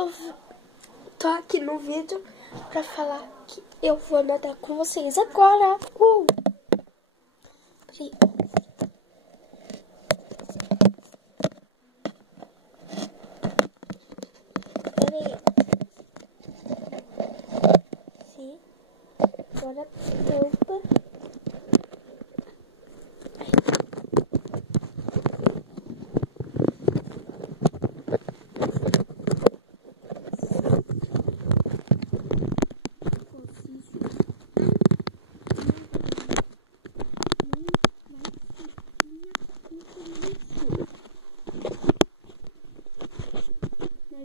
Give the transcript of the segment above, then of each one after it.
eu tô aqui no vídeo pra falar que eu vou nadar com vocês agora. Peraí. Sim. Agora tampa.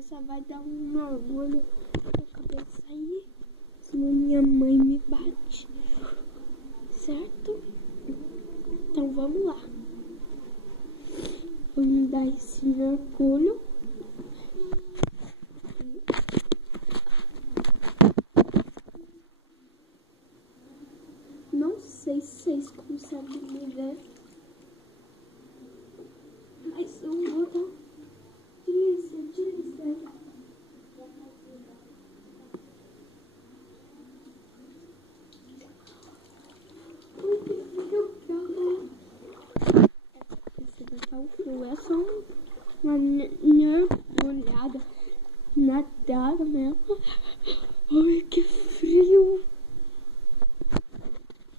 Só vai dar um mergulho pra cabeça aí, senão minha mãe me bate, certo? Então vamos lá. Vamos dar esse mergulho. Não sei se vocês conseguem me ver, mas eu vou dar. Desliza. É só uma mergulhada, nadada mesmo. Ai, que frio.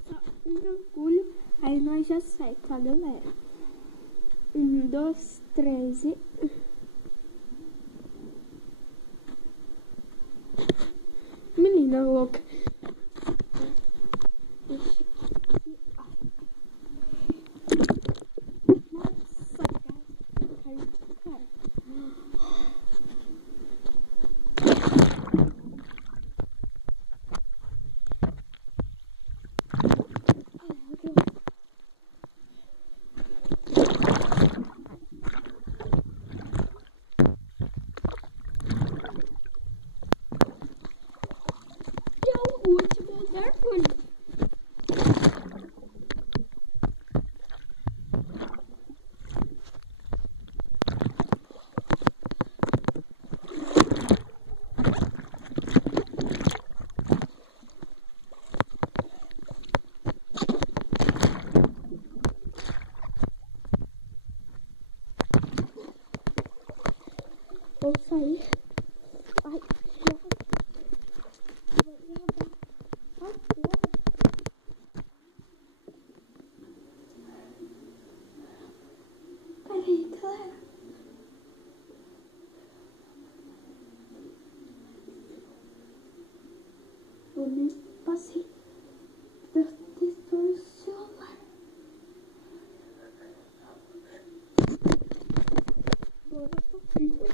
Só um mergulho, aí nós já sai, tá, galera? 1, 2, 3 e... Menina louca. O último mergulho. Vou sair. Ai, peraí, galera. Eu nem passei protetor no celular. Agora eu tô frio.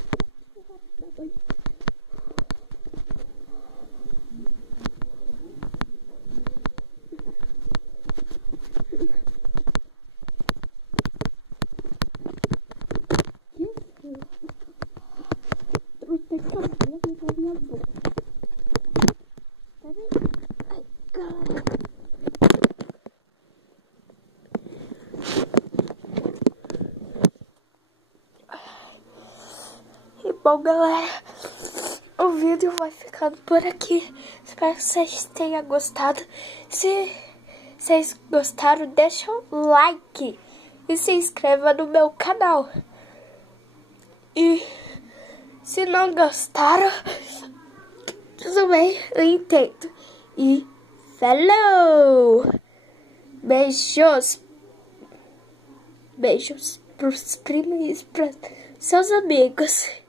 Trouxe cabelo na minha boca. Peraí. Ai, cara. E bom, galera, o vídeo vai ficando por aqui. Espero que vocês tenham gostado. Se vocês gostaram, deixa um like e se inscreva no meu canal. E se não gostaram, tudo bem, eu entendo. E falou! Beijos! Beijos pros primos e pros seus amigos.